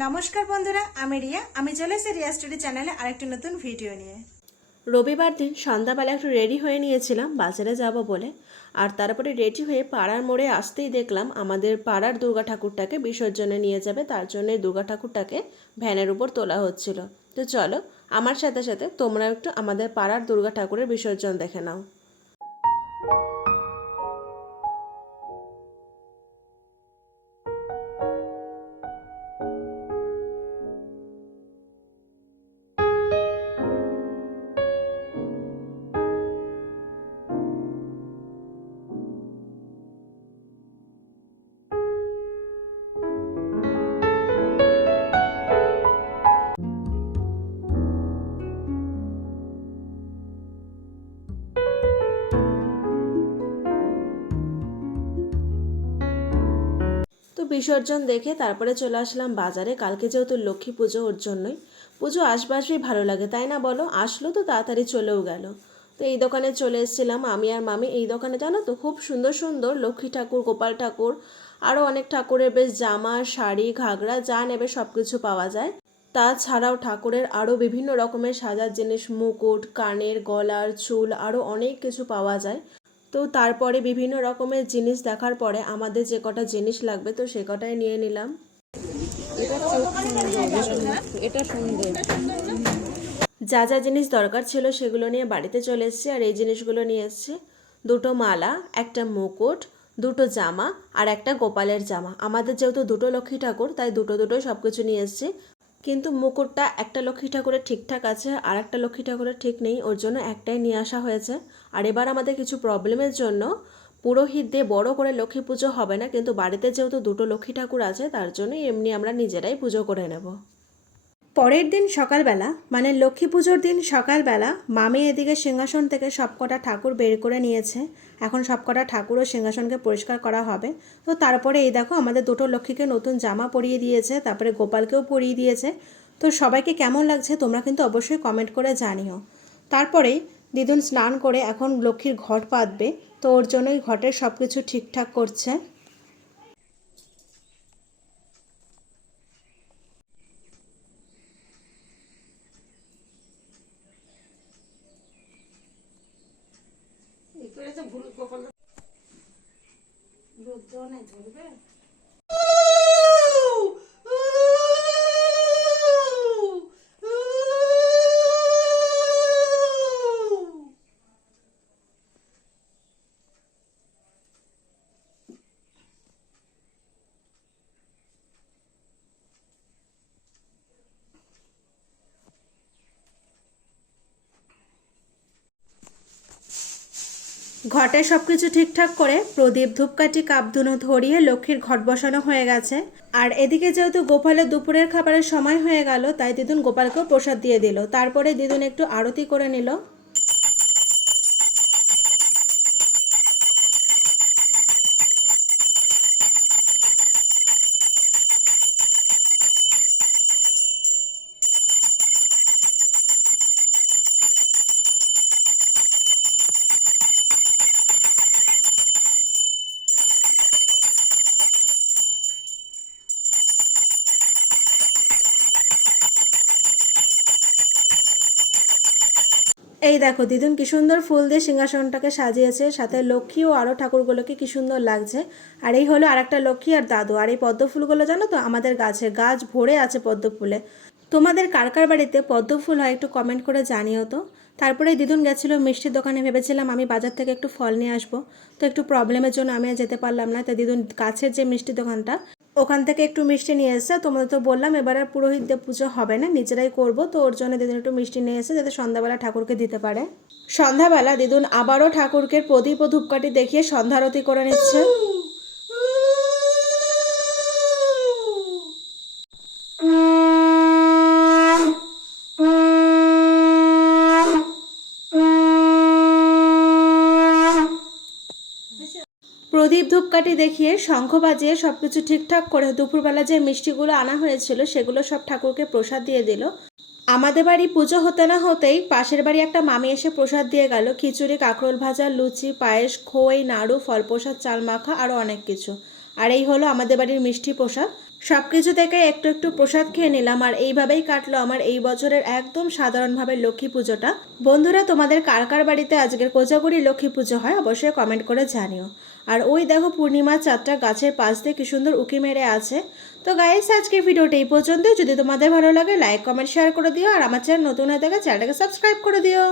নমস্কার বন্ধুরা, আমি রিয়া। আমি চলে এসেছি রিয়া স্টুডি চ্যানেলে আরেকটি নতুন ভিডিও নিয়ে। রবিবার দিন সন্ধ্যাবেলা একটু রেডি হয়ে নিয়েছিলাম, বাজারে যাব বলে। আর তারপরে রেডি হয়ে পাড়ার মোড়ে আসতেই দেখলাম আমাদের পাড়ার দুর্গা ঠাকুরটাকে বিসর্জনে নিয়ে যাবে, তার জন্য দুর্গা ঠাকুরটাকে ভ্যানের উপর তোলা হচ্ছিল। তো চলো, আমার সাথে সাথে তোমরা একটু আমাদের পাড়ার দুর্গা ঠাকুরের বিসর্জন দেখে নাও। বিসর্জন দেখে তারপরে চলে আসলাম বাজারে। কালকে যেহেতু লক্ষ্মী পুজো, ওর জন্যই। পুজো আসবে আসবেই ভালো লাগে, তাই না বলো? আসলো তো তাড়াতাড়ি চলেও গেল। তো এই দোকানে চলে এসেছিলাম আমি আর মামি। এই দোকানে জানো তো খুব সুন্দর সুন্দর লক্ষ্মী ঠাকুর, গোপাল ঠাকুর আরও অনেক ঠাকুরের বেশ জামা, শাড়ি, ঘাগরা, যা নেবে সব কিছু পাওয়া যায়। তাছাড়াও ঠাকুরের আরও বিভিন্ন রকমের সাজার জিনিস, মুকুট, কানের, গলার, চুল আরও অনেক কিছু পাওয়া যায়। তো তারপরে বিভিন্ন রকমের জিনিস দেখার পরে আমাদের যে কটা জিনিস লাগবে, তো সে কটাই নিয়ে নিলাম। যা যা জিনিস দরকার ছিল সেগুলো নিয়ে বাড়িতে চলে এসেছি, আর এই জিনিসগুলো নিয়ে এসেছি। দুটো মালা, একটা মুকুট, দুটো জামা, আর একটা গোপালের জামা। আমাদের যেহেতু দুটো লক্ষ্মী ঠাকুর, তাই দুটো দুটোই সব কিছু নিয়ে এসেছি। কিন্তু মুকুটটা একটা লক্ষ্মী ঠাকুরের ঠিকঠাক আছে, আর একটা লক্ষ্মী ঠাকুরের ঠিক নেই, ওর জন্য একটাই নিয়ে আসা হয়েছে। আর এবার আমাদের কিছু প্রবলেমের জন্য পুরোহিত দিয়ে বড় করে লক্ষ্মী পুজো হবে না, কিন্তু বাড়িতে যেহেতু দুটো লক্ষ্মী ঠাকুর আছে, তার জন্যই এমনি আমরা নিজেরাই পুজো করে নেব। পরের দিন সকালবেলা মানে লক্ষ্মী পুজোর দিন সকালবেলা, মামি এদিকে সিংহাসন থেকে সবকটা ঠাকুর বের করে নিয়েছে। এখন সবকটা ঠাকুর ও সিংহাসনকে পরিষ্কার করা হবে। তো তারপরে এই দেখো, আমাদের দুটো লক্ষ্মীকে নতুন জামা পরিয়ে দিয়েছে, তারপরে গোপালকেও পরিয়ে দিয়েছে। তো সবাইকে কেমন লাগছে তোমরা কিন্তু অবশ্যই কমেন্ট করে জানিও। তারপরেই দিদুন স্নান করে এখন লক্ষ্মীর ঘট পাতবে তো ওর জন্যই ঘটের সব কিছু ঠিকঠাক করছে। ধরবে? ঘটে সব কিছু ঠিকঠাক করে প্রদীপ ধূপকাঠি, কাপধুনো ধরিয়ে লক্ষ্মীর ঘট বসানো হয়ে গেছে। আর এদিকে যেহেতু গোপালের দুপুরের খাবারের সময় হয়ে গেল, তাই দিদুন গোপালকেও প্রসাদ দিয়ে দিল। তারপরে দিদুন একটু আরতি করে নিল। এই দেখো, দিদুন কি সুন্দর ফুল দিয়ে সিংহাসনটাকে সাজিয়েছে, সাথে লক্ষ্মী ও আরও ঠাকুরগুলোকে কি সুন্দর লাগছে। আর এই হলো আর একটা লক্ষ্মী আর দাদু। আর এই পদ্ম ফুলগুলো জানো তো, আমাদের গাছে, গাছ ভরে আছে পদ্ম ফুলে তোমাদের কার কার বাড়িতে পদ্ম ফুল হয় একটু কমেন্ট করে জানিও তো। তারপরে দিদুন গেছিল মিষ্টির দোকানে, ভেবেছিলাম আমি বাজার থেকে একটু ফল নিয়ে আসব। তো একটু প্রবলেমের জন্য আমি যেতে পারলাম না। তাই দিদুন কাছের যে মিষ্টির দোকানটা ওখান থেকে একটু মিষ্টি নিয়ে এসেছে তোমাদের তো বললাম এবার আর পুরোহিতদের পুজো হবে না, নিজেরাই করব, তো ওর জন্য দিদুন একটু মিষ্টি নিয়ে এসে যাতে সন্ধ্যাবেলা ঠাকুরকে দিতে পারে। সন্ধ্যাবেলা দিদুন আবারও ঠাকুরকে প্রদীপ ও ধূপকাঠি দেখিয়ে সন্ধ্যারতি করে নিচ্ছে। প্রদীপ ধূপকাঠি দেখিয়ে শঙ্খ বাজিয়ে সব কিছু ঠিকঠাক করে দুপুরবেলা যে মিষ্টিগুলো আনা হয়েছিল, সেগুলো সব ঠাকুরকে প্রসাদ দিয়ে দিল। আমাদের বাড়ি পুজো হতে না হতেই পাশের বাড়ি একটা মামি এসে প্রসাদ দিয়ে গেল। খিচুড়ি, কাঁকরোল ভাজা, লুচি, পায়েস, খই, নাড়ু, ফল প্রসাদ, চাল মাখা আরও অনেক কিছু। আর এই হলো আমাদের বাড়ির মিষ্টি প্রসাদ। সব কিছু থেকে একটু একটু প্রসাদ খেয়ে নিলাম আর এইভাবেই কাটলো আমার এই বছরের একদম সাধারণভাবে লক্ষ্মী পুজোটা। বন্ধুরা, তোমাদের কার কার বাড়িতে আজকের কোজাগরি লক্ষ্মী পুজো হয় অবশ্যই কমেন্ট করে জানিও। আর ওই দেখো পূর্ণিমার চারটা গাছের পাশ দিয়ে কি সুন্দর উঁকি মেরে আছে। তো গাইস আজকে ভিডিওটা এই পর্যন্ত যদি তোমাদের ভালো লাগে লাইক কমেন্ট শেয়ার করে দিও। আর আমার চ্যানেল নতুন হয়ে থাকে চ্যানেলটাকে সাবস্ক্রাইব করে দিও।